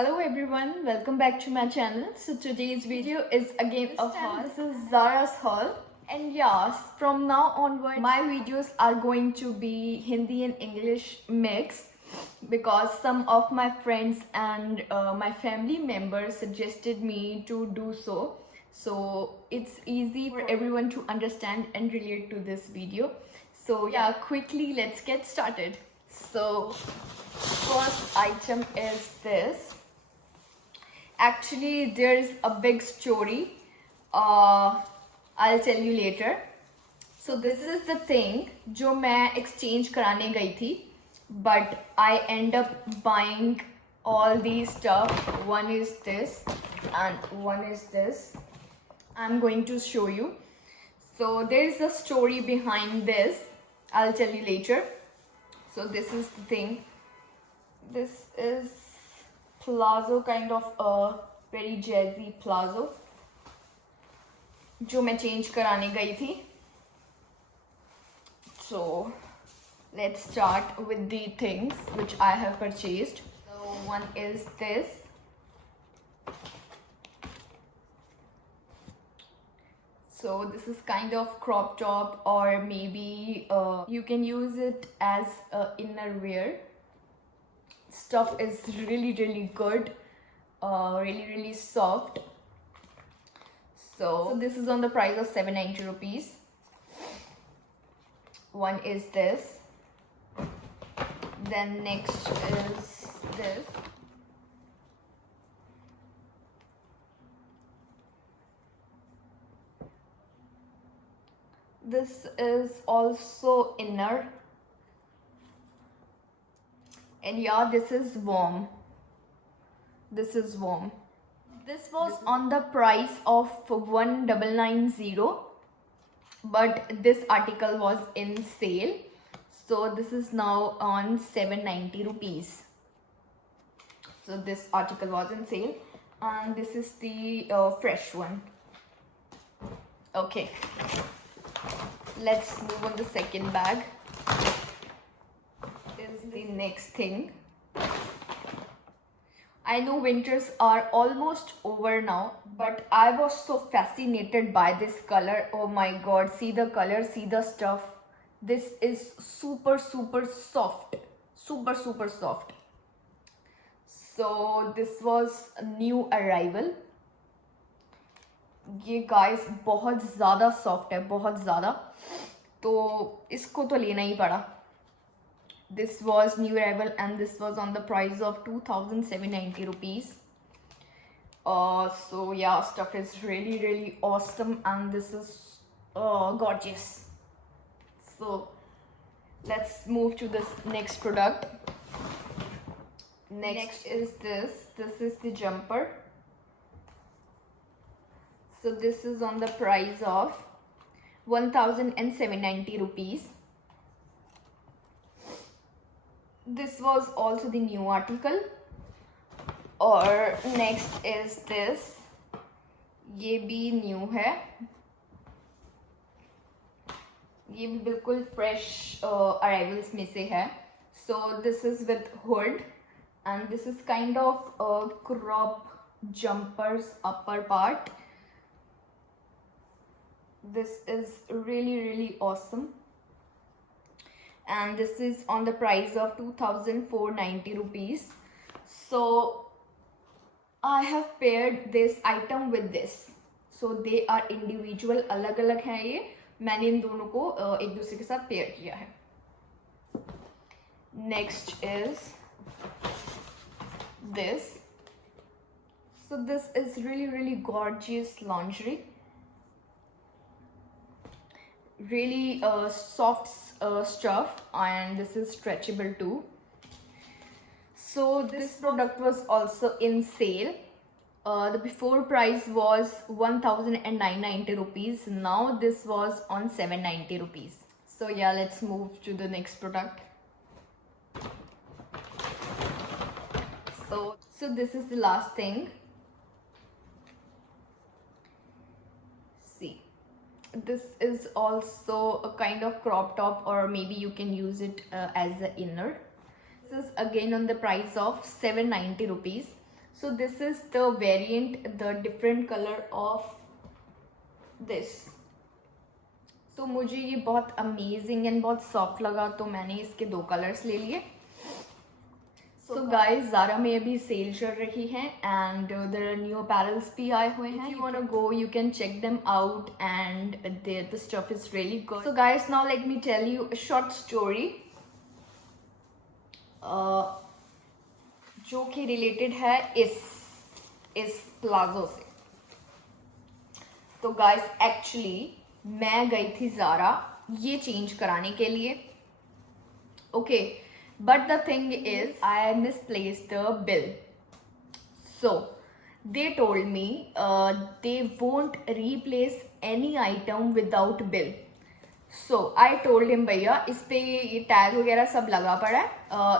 Hello everyone, welcome back to my channel. So today's video is again a haul. This is Zara's haul. And yes, from now onward, my videos are going to be Hindi and English mix because some of my friends and my family members suggested me to do so. So it's easy for everyone to understand and relate to this video. So yeah, quickly let's get started. So first item is this. Actually, there's a big story. I'll tell you later. So this is the thing जो मैं exchange कराने गई थी, but I end up buying all these stuff. One is this and one is this. I'm going to show you. So there is a story behind this. I'll tell you later. So this is the thing. This is palazzo kind of very jazzy palazzo जो मैं change कराने गई थी. So let's start with the things which I have purchased. One is this. So this is kind of crop top or maybe you can use it as inner wear. Stuff is really good, really soft. So this is on the price of 790 rupees. One is this, then next is this. This is also inner. And yeah, this is warm. This is warm. This was on the price of 1990, but this article was in sale. So this is now on 790 rupees. So this article was in sale, and this is the fresh one. Okay, let's move on the second bag. The next thing. I know winters are almost over now, but I was so fascinated by this color. Oh my god, see the color, see the stuff. This is super soft, super soft. So this was a new arrival. ये guys बहुत ज़्यादा soft है, बहुत ज़्यादा, तो इसको तो लेना ही पड़ा. This was new arrival and this was on the price of 2790 rupees. So yeah, stuff is really awesome and this is gorgeous. So let's move to this next product. Next is this. This is the jumper. So this is on the price of 1790 rupees. This was also the new article. और next is this. ये भी new है. ये भी बिल्कुल fresh arrivals में से है. So this is with hood and this is kind of crop jumpers upper part. This is really awesome. And this is on the price of 2490 rupees. So I have paired this item with this. So they are individual, अलग अलग हैं ये. मैंने इन दोनों को एक दूसरे के साथ पेयर किया है. Next is this. So this is really gorgeous lingerie. Really soft stuff, and this is stretchable too. So this product was also in sale. The before price was 1990 rupees. Now this was on 790 rupees. So yeah, let's move to the next product. So this is the last thing. See, this is also a kind of crop top, or maybe you can use it as an inner. This is again on the price of 790 rupees. So this is the variant, the different color of this. तो मुझे ये बहुत amazing and बहुत soft लगा, तो मैंने इसके 2 colours ले लिए. So guys, Zara में अभी सेल चल रही है and there are new apparels भी आए हुए हैं. If you wanna go, you can check them out and the stuff is really good. So guys, now let me tell you a short story जो कि related है इस palazzo से. तो गाइस, एक्चुअली मैं गई थी ज़ारा ये चेंज कराने के लिए. Okay, but the thing is I misplaced the bill. So they told me they won't replace any item without bill. So I told him, भैया इस पे ये टैग वगैरह सब लगा पड़ा है,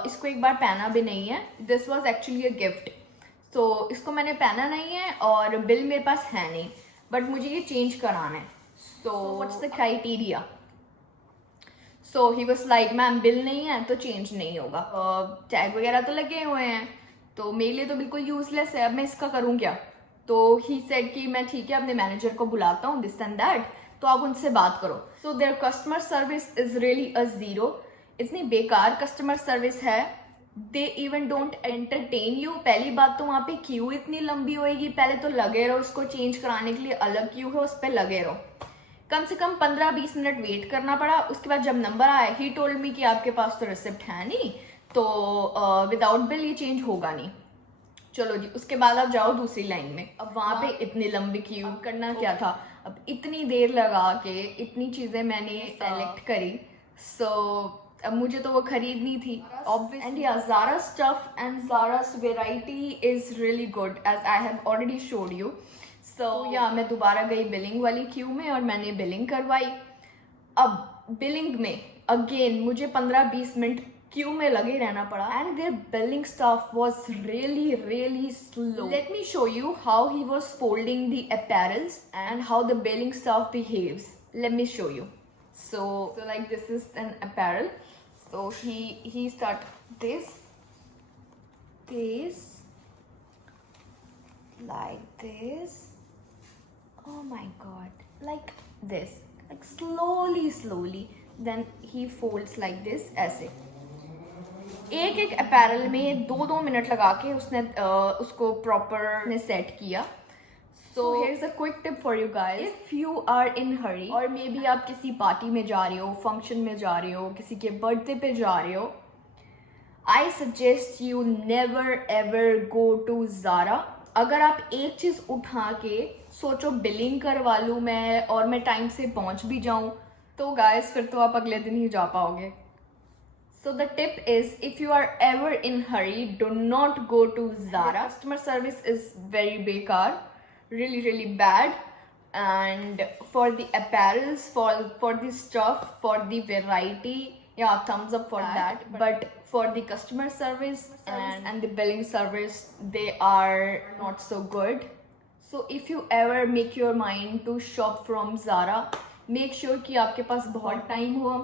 इसको एक बार पहना भी नहीं है. This was actually a gift. So इसको मैंने पहना नहीं है और बिल मेरे पास है नहीं, बट मुझे ये चेंज कराना है. So what's the criteria? So he was like, ma'am bill नहीं है तो चेंज नहीं होगा. टैग वगैरह तो लगे हुए हैं, तो मेरे लिए तो बिल्कुल यूजलेस है. अब मैं इसका करूँ क्या? तो ही सेड कि मैं ठीक है अपने मैनेजर को बुलाता हूँ, दिस एंड दैट, तो आप उनसे बात करो. So there customer service is really a zero. इतनी बेकार कस्टमर सर्विस है. They even don't entertain you. पहली बात तो वहाँ पे क्यू इतनी लंबी होएगी, पहले तो लगे रहो, इसको चेंज कराने के लिए अलग क्यू है, उस पर लगे रहो. कम से कम 15-20 मिनट वेट करना पड़ा. उसके बाद जब नंबर आया, ही टोल्ड मी कि आपके पास तो रिसिप्ट है नहीं, तो विदाउट बिल ये चेंज होगा नहीं. चलो जी, उसके बाद आप जाओ दूसरी लाइन में. अब वहाँ पे इतनी लंबी क्यू, करना क्या था? अब इतनी देर लगा के इतनी चीज़ें मैंने सेलेक्ट करी. सो अब मुझे तो वो खरीदनी थी obviously. And yeah Zara stuff and Zara's variety is really good as I have already showed you. So yeah मैं दोबारा गई बिलिंग वाली क्यू में और मैंने बिलिंग करवाई. अब बिलिंग में अगेन मुझे 15-20 मिनट क्यू में लगे रहना पड़ा. And their billing staff was really slow. Let me show you how he was folding the apparels and how the billing staff behaves. Let me show you. So like this is an apparel. So he start this like this. Oh my god, like this, like slowly. Then he folds like this, ऐसे. एक apparel में 2 minute लगा के उसने उसको proper ने set किया. So here's a quick tip for you guys. If you are in hurry और मे बी आप किसी पार्टी में जा रहे हो, फंक्शन में जा रहे हो, किसी के बर्थडे पे जा रहे हो, I suggest you never ever go to Zara. अगर आप एक चीज़ उठा के सोचो बिलिंग करवा लूँ मैं और मैं टाइम से पहुँच भी जाऊँ, तो गाइस फिर तो आप अगले दिन ही जा पाओगे. So the tip is, if you are ever in hurry, do not go to Zara. Customer service is very बेकार, really bad. And for the apparels, for the stuff, for the variety, yeah, thumbs up for that. But for the customer service and the billing service, they are not so good. So if you ever make your mind to shop from Zara, make sure कि आपके पास बहुत time हो.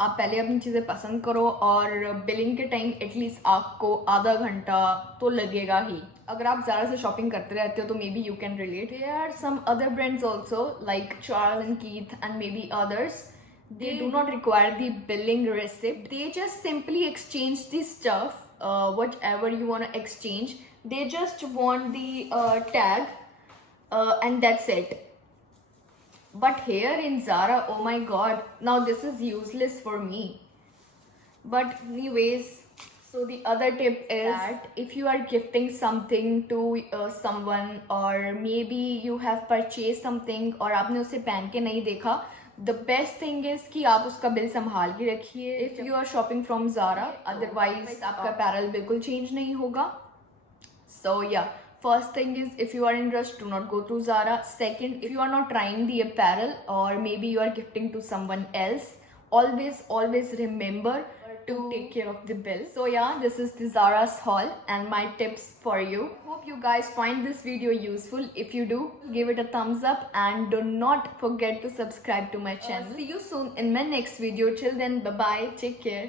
आप पहले अपनी चीज़ें पसंद करो और बिलिंग के टाइम एटलीस्ट आपको आधा घंटा तो लगेगा ही. अगर आप ज़ारा से शॉपिंग करते रहते हो तो maybe you can relate. There are some other brands also like Charles and Keith and maybe others. They do not require the billing receipt. They just simply exchange the stuff, whatever you want to exchange. They just want the tag and that's it. But here in Zara, oh my god, now this is useless for me. But anyways, so the other tip is that if you are gifting something to someone or maybe you have purchased something और आपने उसे पहन के नहीं देखा, the best thing is कि आप उसका बिल संभाल के रखिए if you are shopping from Zara. Otherwise आपका apparel बिल्कुल change नहीं होगा. So yeah, first thing is if you are in rush, do not go to Zara. Second, if you are not trying the apparel or maybe you are gifting to someone else, always remember to take care of the bill. So yeah, this is the Zara's haul and my tips for you. Hope you guys find this video useful. If you do, give it a thumbs up and do not forget to subscribe to my channel. See you soon in my next video. Till then, bye bye, take care.